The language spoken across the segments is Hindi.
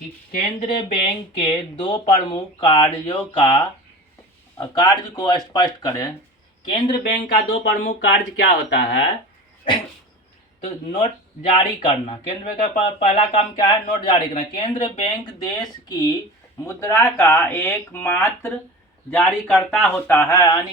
कि केंद्रीय बैंक के दो प्रमुख कार्य को स्पष्ट करें। केंद्रीय बैंक का दो प्रमुख कार्य क्या होता है? तो नोट जारी करना। केंद्र बैंक का पहला काम क्या है? नोट जारी करना। केंद्रीय बैंक देश की मुद्रा का एकमात्र जारीकर्ता होता है। यानी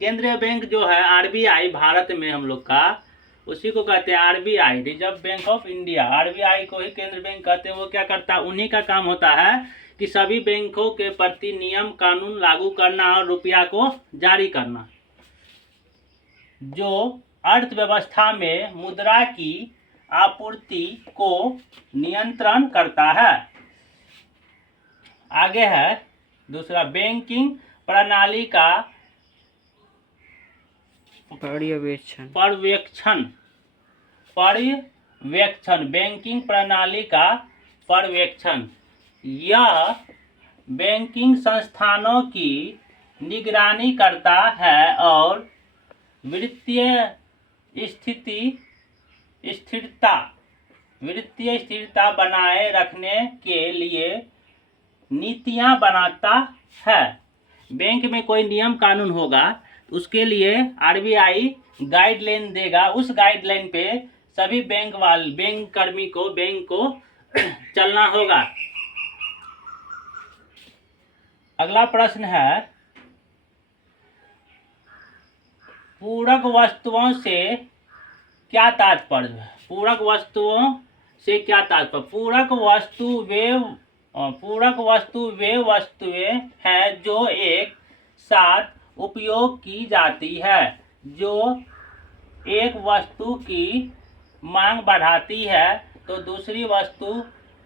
केंद्रीय बैंक जो है आरबीआई, भारत में हम लोग का, उसी को कहते हैं RBI, reserve bank of India. RBI को ही केंद्र बैंक कहते हैं। वो क्या करता है? उन्हीं का काम होता है कि सभी बैंकों के प्रति नियम कानून लागू करना और रुपया को जारी करना, जो अर्थव्यवस्था में मुद्रा की आपूर्ति को नियंत्रण करता है। आगे है दूसरा, बैंकिंग प्रणाली का पर्यवेक्षण। बैंकिंग प्रणाली का पर्यवेक्षण, यह बैंकिंग संस्थानों की निगरानी करता है और वित्तीय स्थिरता बनाए रखने के लिए नीतियां बनाता है। बैंक में कोई नियम कानून होगा, उसके लिए आरबीआई गाइडलाइन देगा। उस गाइडलाइन पे सभी बैंक कर्मी को, बैंक को चलना होगा। अगला प्रश्न है, पूरक वस्तुओं से क्या तात्पर्य है? पूरक वस्तुओं से क्या तात्पर्य? पूरक वस्तु वे वस्तुएं हैं जो एक साथ उपयोग की जाती है, जो एक वस्तु की मांग बढ़ाती है तो दूसरी वस्तु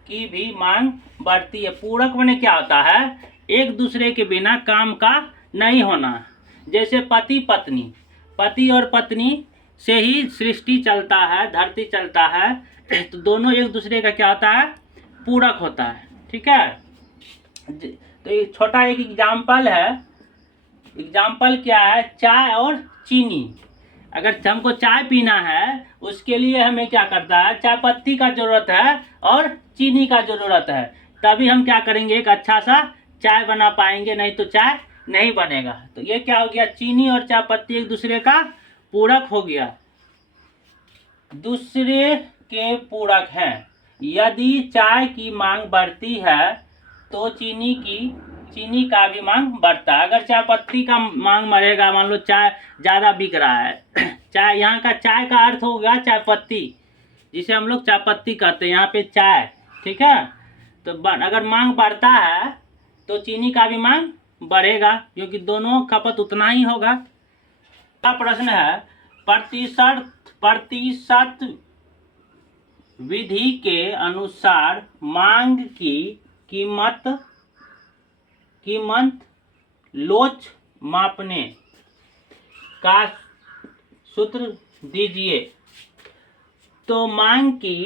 की भी मांग बढ़ती है। पूरक में क्या होता है? एक दूसरे के बिना काम का नहीं होना। जैसे पति और पत्नी से ही सृष्टि चलता है, धरती चलता है, तो दोनों एक दूसरे का क्या होता है? पूरक होता है। ठीक है। तो ये छोटा एक एग्जाम्पल है। एग्जाम्पल क्या है? चाय और चीनी। अगर हमको चाय पीना है, उसके लिए हमें क्या करता है? चाय पत्ती का जरूरत है और चीनी का जरूरत है। तभी हम क्या करेंगे? एक अच्छा सा चाय बना पाएंगे, नहीं तो चाय नहीं बनेगा। तो ये क्या हो गया? चीनी और चाय पत्ती एक दूसरे का पूरक हो गया, दूसरे के पूरक हैं। यदि चाय की मांग बढ़ती है तो चीनी का भी मांग बढ़ता है। अगर चाय पत्ती का मांग बढ़ेगा, मान लो चाय ज़्यादा बिक रहा है, चाय, यहाँ का चाय का अर्थ हो गया चाय पत्ती, जिसे हम लोग चाय पत्ती कहते हैं, यहाँ पे चाय। ठीक है। तो अगर मांग बढ़ता है तो चीनी का भी मांग बढ़ेगा, क्योंकि दोनों खपत उतना ही होगा। अगला प्रश्न है, प्रतिशत विधि के अनुसार मांग की कीमत लोच मापने का सूत्र दीजिए। तो मांग की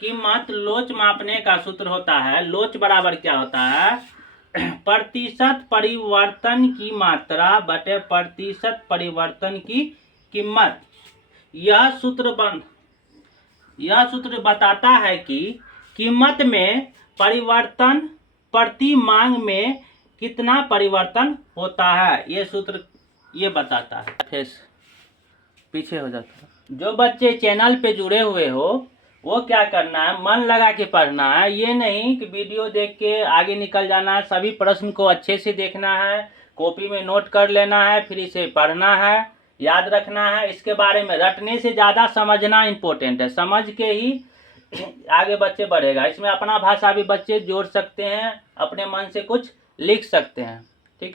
कीमत लोच मापने का सूत्र होता है, लोच बराबर क्या होता है? प्रतिशत परिवर्तन की मात्रा बटे प्रतिशत परिवर्तन की कीमत। यह सूत्र बताता है कि कीमत में परिवर्तन प्रति मांग में कितना परिवर्तन होता है। ये सूत्र ये बताता है। फेस पीछे हो जाता है। जो बच्चे चैनल पे जुड़े हुए हो, वो क्या करना है? मन लगा के पढ़ना है। ये नहीं कि वीडियो देख के आगे निकल जाना है। सभी प्रश्न को अच्छे से देखना है, कॉपी में नोट कर लेना है, फिर इसे पढ़ना है, याद रखना है। इसके बारे में रटने से ज़्यादा समझना इम्पोर्टेंट है। समझ के ही आगे बच्चे बढ़ेगा। इसमें अपना भाषा भी बच्चे जोड़ सकते हैं, अपने मन से कुछ लिख सकते हैं। ठीक है।